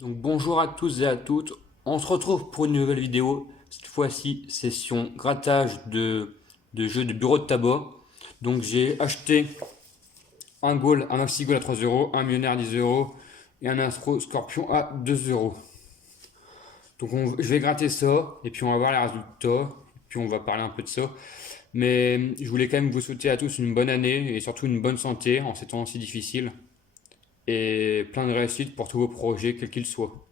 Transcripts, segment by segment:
Donc bonjour à tous et à toutes, on se retrouve pour une nouvelle vidéo, cette fois-ci session grattage de jeux de bureau de tabac. Donc j'ai acheté un goal, un maxi goal à 3 euros, un millionnaire à 10 euros et un astro scorpion à 2 euros. Donc je vais gratter ça et puis on va voir les résultats, et puis on va parler un peu de ça. Mais je voulais quand même vous souhaiter à tous une bonne année et surtout une bonne santé en ces temps si difficiles et plein de réussite pour tous vos projets quels qu'ils soient.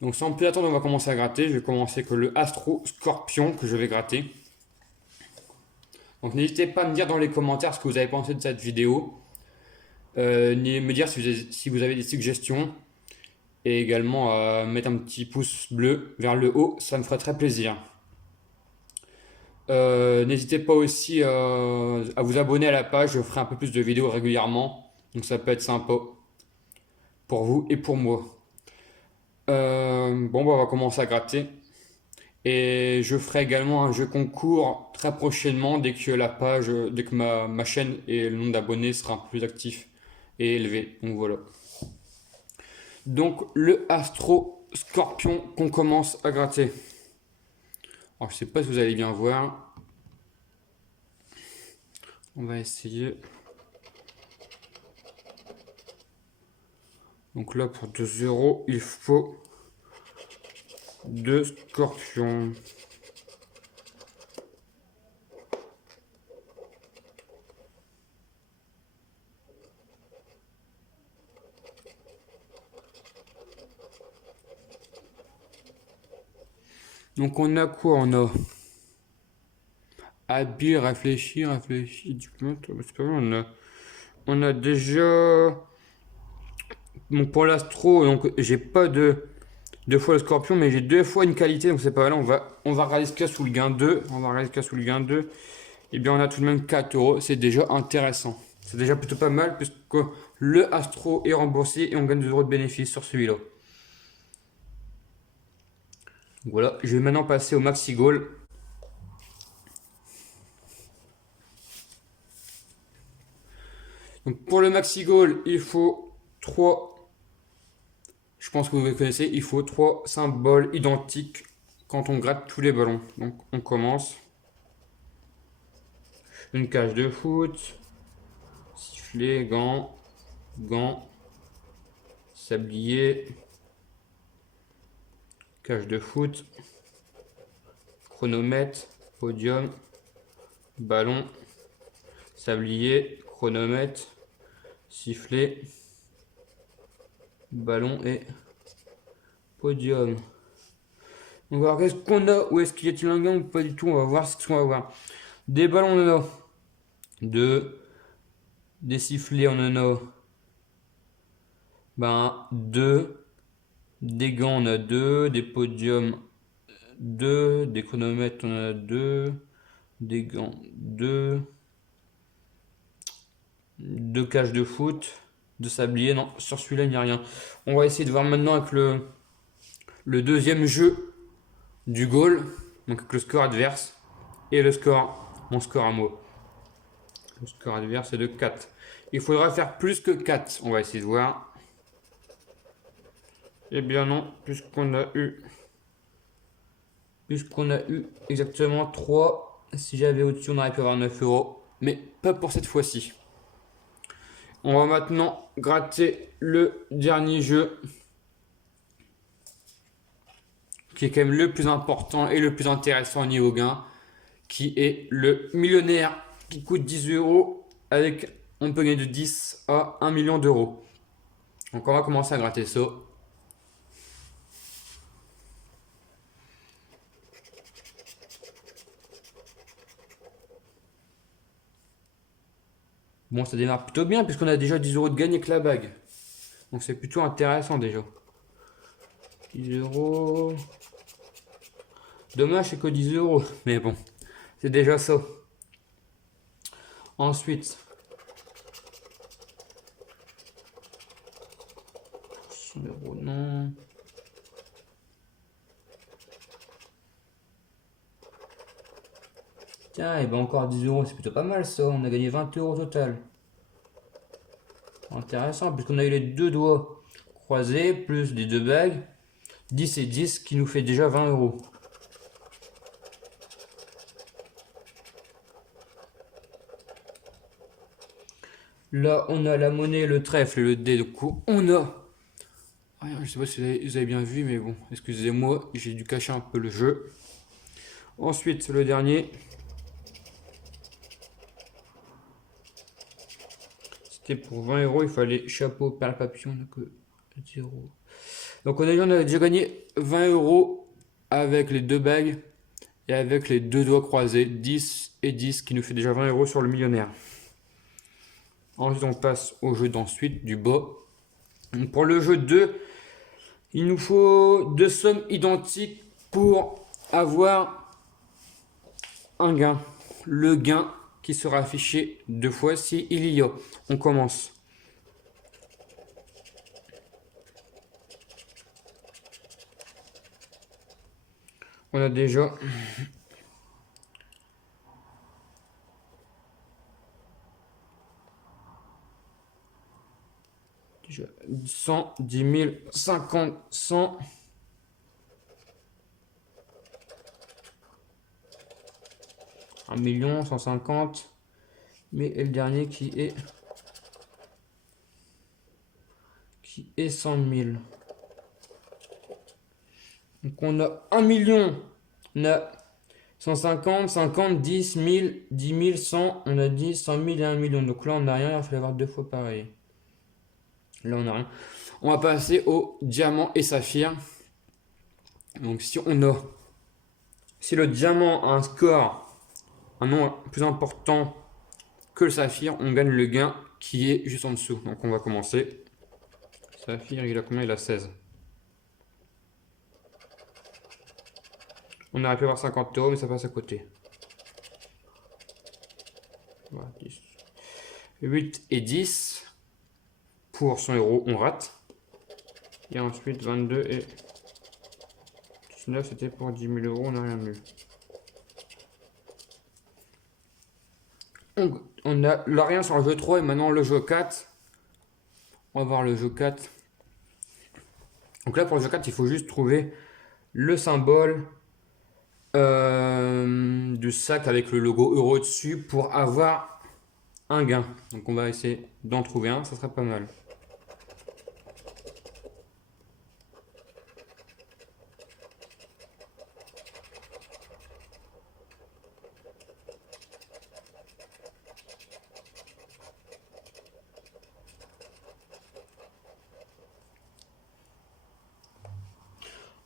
Donc sans plus attendre, on va commencer à gratter. Je vais commencer avec le Astro Scorpion que je vais gratter. Donc n'hésitez pas à me dire dans les commentaires ce que vous avez pensé de cette vidéo. Ni me dire si vous avez des suggestions. Et également mettre un petit pouce bleu vers le haut, ça me ferait très plaisir. N'hésitez pas aussi à vous abonner à la page, je ferai un peu plus de vidéos régulièrement. Donc ça peut être sympa pour vous et pour moi. Bon, bah, on va commencer à gratter. Et je ferai également un jeu concours très prochainement dès que ma chaîne et le nombre d'abonnés sera un peu plus actif et élevé. Donc voilà. Donc le Astro Scorpion qu'on commence à gratter. Alors je sais pas si vous allez bien voir. On va essayer. Donc là pour 2 euros, il faut 2 scorpions. Donc on a quoi? On a habile, réfléchi, diplomate. C'est pas mal. On a déjà. Donc pour l'astro, donc j'ai pas deux fois le scorpion, mais j'ai deux fois une qualité, donc c'est pas mal. On va regarder ce qu'il y a sous le gain 2. On va regarder ce qu'il y a sous le gain 2. Et bien on a tout de même 4 euros. C'est déjà intéressant. C'est déjà plutôt pas mal puisque le astro est remboursé et on gagne 2 euros de bénéfice sur celui-là. Voilà, je vais maintenant passer au maxi goal. Donc pour le maxi goal, il faut 3. Je pense que vous les connaissez. Il faut 3 symboles identiques quand on gratte tous les ballons. Donc on commence. Une cage de foot, sifflet, gants, sablier, cage de foot, chronomètre, podium, ballon, sablier, chronomètre, sifflet, ballon et podium. On va voir qu'est-ce qu'on a. Où est-ce qu'il y a-t-il un gain ou pas du tout? On va voir ce qu'on va voir. Des ballons, on en a 2. Des sifflets, on en a 2. Des gants, on a 2. Des podiums, 2. Des chronomètres, on en a 2. Des gants, 2. Deux cages de foot. De sablier. Non, sur celui-là, il n'y a rien. On va essayer de voir maintenant avec le deuxième jeu du goal. Donc avec le score adverse. Et mon score à moi. Le score adverse est de 4. Il faudra faire plus que 4. On va essayer de voir. Eh bien non, puisqu'on a eu exactement 3. Si j'avais au-dessus, on aurait pu avoir 9 euros. Mais pas pour cette fois-ci. On va maintenant gratter le dernier jeu. Qui est quand même le plus important et le plus intéressant au niveau gain. Qui est le millionnaire qui coûte 10 euros. Avec, on peut gagner de 10 à 1 million d'euros. Donc on va commencer à gratter ça. Bon, ça démarre plutôt bien puisqu'on a déjà 10 euros de gagne avec la bague. Donc c'est plutôt intéressant déjà. 10 euros. Dommage, c'est que 10 euros. Mais bon, c'est déjà ça. Ensuite, 100 euros, non. Tiens, et ben encore 10 euros, c'est plutôt pas mal ça. On a gagné 20 euros au total. Intéressant, puisqu'on a eu les deux doigts. croisés, plus les 2 bagues, 10 et 10 qui nous fait déjà 20 euros. Là, on a la monnaie, le trèfle et le dé. Du coup, on a... Je sais pas si vous avez bien vu, mais bon, excusez-moi, j'ai dû cacher un peu le jeu. Ensuite, le dernier. C'était pour 20 euros, il fallait chapeau, perle, papillon, donc 0. Donc on a déjà gagné 20 euros avec les 2 bagues et avec les 2 doigts croisés, 10 et 10, qui nous fait déjà 20 euros sur le millionnaire. Ensuite, on passe au jeu d'ensuite du bas. Donc, pour le jeu 2, il nous faut 2 sommes identiques pour avoir un gain. Le gain qui sera affiché 2 fois si il y a. On commence. On a déjà 100, 10 000, 50, 100. 1 million, 150. Mais et le dernier qui est 100 000. Donc on a 1 million. On a 150, 50, 10 000, 10 000, 100. On a dit 100 000 et 1 million. Donc là on n'a rien, il va falloir avoir 2 fois pareil. Là on n'a rien. On va passer au diamant et saphir. Donc si le diamant a un score, un nombre plus important que le saphir, on gagne le gain qui est juste en dessous. Donc on va commencer. Saphir, il a combien? Il a 16. On aurait pu avoir 50 euros, mais ça passe à côté. Voilà, 10. 8 et 10 pour 100 euros, on rate. Et ensuite 22 et 19, c'était pour 10 000 euros, on n'a rien eu. On a rien sur le jeu 3 et maintenant le jeu 4. On va voir le jeu 4. Donc là pour le jeu 4, il faut juste trouver le symbole du sac avec le logo euro dessus pour avoir un gain. Donc on va essayer d'en trouver un, ça sera pas mal.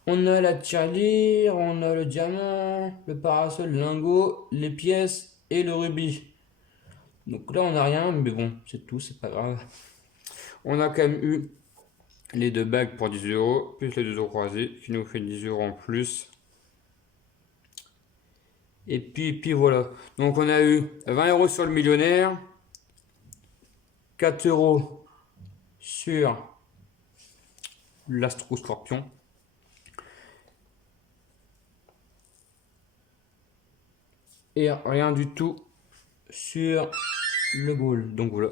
On a la tirelire, on a le diamant, le parasol, le lingot, les pièces et le rubis. Donc là on n'a rien, mais bon, c'est tout, c'est pas grave. On a quand même eu les 2 bagues pour 10 euros, plus les 2 euros croisés, qui nous fait 10 euros en plus. Et puis voilà. Donc on a eu 20 euros sur le millionnaire, 4 euros sur l'astro scorpion. Et rien du tout sur le goal. Donc voilà.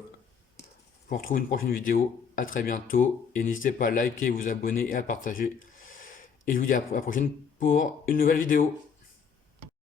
On se retrouve une prochaine vidéo. À très bientôt. Et n'hésitez pas à liker, vous abonner et à partager. Et je vous dis à la prochaine pour une nouvelle vidéo.